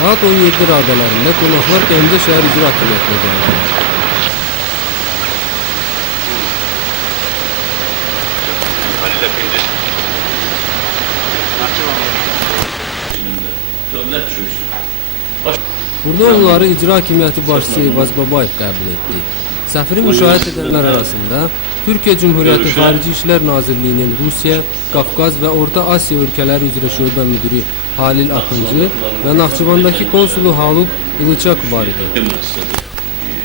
Saat 17 radələrində qonaqlar Gəncə şəhər icra hakimiyyətinə gəldilər. Burada onları icra hakimiyyəti başçısı Eyvaz Babayev qəbul etdi. Səfiri müşahidə edənlər arasında Türkiyə Cumhuriyyəti Xarici İşlər Nazirliyinin Rusiya, Qafqaz və Orta Asiya ölkələri üzrə şöbə müdiri Halil Akıncı və Naxçıvandakı konsulu Haluk Ilıçak var idi.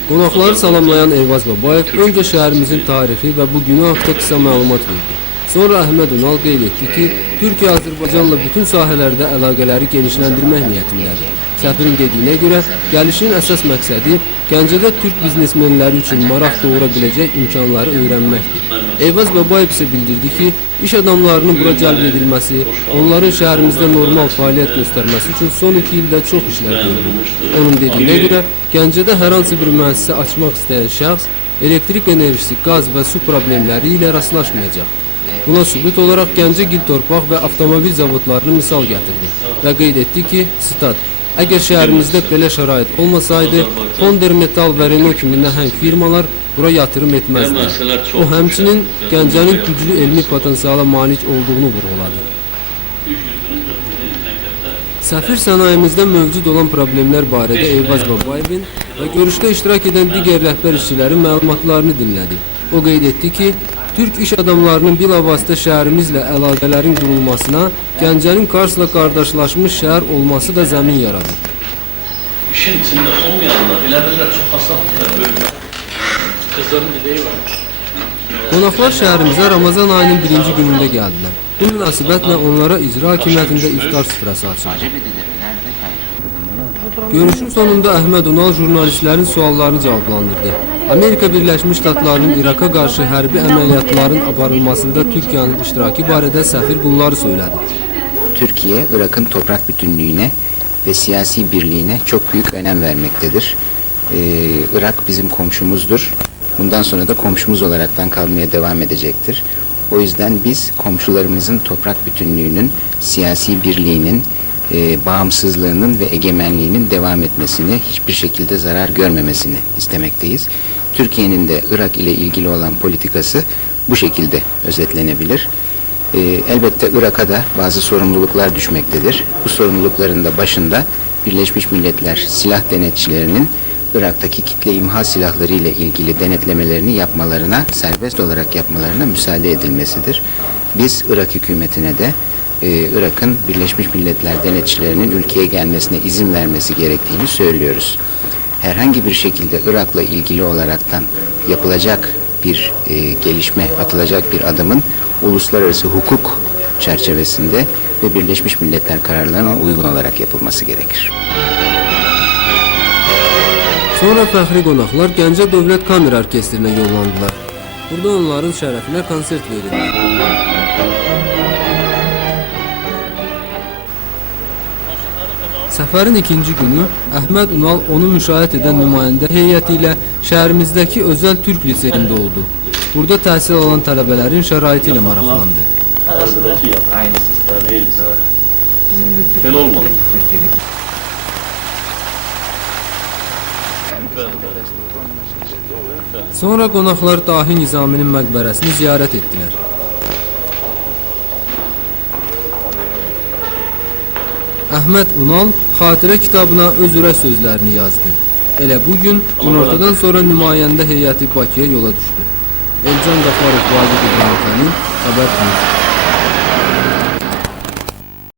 Qonaqları salamlayan Eyvaz Babayev öncə şəhərimizin tarixi və bugünü haqda qısa məlumat verdi. Sonra Əhməd Ünal qeyd etdi ki, Türkiyə Azərbaycanla bütün sahələrdə əlaqələri genişləndirmək niyyətindədir. Səfirin dediyinə görə, gəlişin əsas məqsədi Gəncədə türk biznesmenləri üçün maraq doğura biləcək imkanları öyrənməkdir. Eyvaz Babayev isə bildirdi ki, iş adamlarının bura cəlb edilməsi, onların şəhərimizdə normal fəaliyyət göstərməsi üçün son 2 ildə çox işlər görülür. Onun dediyinə görə, Gəncədə hər hansı bir müəssisə açmaq istəyən şəxs elektrik enerjisi, qaz və su problemləri ilə rastlaşmayacaq. Buna sübut olaraq Gəncə Gil Torpaq və avtomobil zavodlarını misal gətirdi və qeyd etdi ki, sitat, əgər şəhərimizdə belə şərait olmasaydı, Fonder Metal və Renault kimi nəhəng firmalar bura yatırım etməzdi. O həmçinin Gəncənin güclü elmi potensiala malik olduğunu vurğuladı. Səfir sənayemizdə mövcud olan problemlər barədə Eyvaz Babayevin və görüşdə iştirak edən digər rəhbər işçilərin məlumatlarını dinlədi. O qeyd etdi ki, Türk iş adamlarının bilavasitə şəhərimizlə əlaqələrin qurulmasına, Gəncənin Karsla qardaşlaşmış şəhər olması da zəmin yaradır. İşin içində olmayanlar elə bilirlər çox asandır, böyük. Qızların dileyi var. Qonaqlar şəhərimizə Ramazan ayının 1-ci günündə gəldilər. Bu münasibətlə onlara icra hakimiyyətində iftar süfrəsi açıldı. Görüşün sonunda Əhməd Ünal jurnalistlərin suallarını cavablandırdı. Amerika Birləşmiş Ştatlarının İraka qarşı hərbi əməliyyatların aparılmasında Türkiye'nin iştirakı barədə səfir bunları söylədi. Türkiye, Irak'ın toprak bütünlüğüne ve siyasi birliğine çok büyük önem vermektedir. Irak bizim komşumuzdur. Bundan sonra da komşumuz olaraktan kalmaya devam edecektir. O yüzden biz komşularımızın toprak bütünlüğünün, siyasi birliğinin, bağımsızlığının ve egemenliğinin devam etmesini, hiçbir şekilde zarar görmemesini istemekteyiz. Türkiye'nin de Irak ile ilgili olan politikası bu şekilde özetlenebilir. Elbette Irak'a da bazı sorumluluklar düşmektedir. Bu sorumlulukların da başında Birleşmiş Milletler silah denetçilerinin Irak'taki kitle imha silahları ile ilgili denetlemelerini yapmalarına, serbest olarak yapmalarına müsaade edilmesidir. Biz Irak hükümetine de Irak'ın Birleşmiş Milletler denetçilerinin ülkeye gelmesine izin vermesi gerektiğini söylüyoruz. Herhangi bir şekilde Irak'la ilgili olaraktan yapılacak bir gelişme, atılacak bir adımın uluslararası hukuk çerçevesinde ve Birleşmiş Milletler kararlarına uygun olarak yapılması gerekir. Sonra fəxri qonaqlar Gəncə Dövlət Kamera Orkestrinə yollandılar. Burada onların şərəfinə konsert verildi. Səfərin ikinci günü Əhməd Ünal onu müşahidə edən nümayəndə heyəti ilə şəhərimizdəki özəl Türk liseyində oldu. Burada təhsil alan tələbələrin şəraiti ilə maraqlandı. Arasındaki aynı sistem değil mi? Böyle olmalı. Sonra qonaqlar Dahi Nizaminin məqbərəsini ziyarət etdilər. Əhməd Ünal xatirə kitabına öz ürək sözlərini yazdı. Elə bugün günortadan sonra nümayəndə heyəti Bakıya yola düşdü. Elcan Qafarov, Vagif İbrahimxanın xəbər.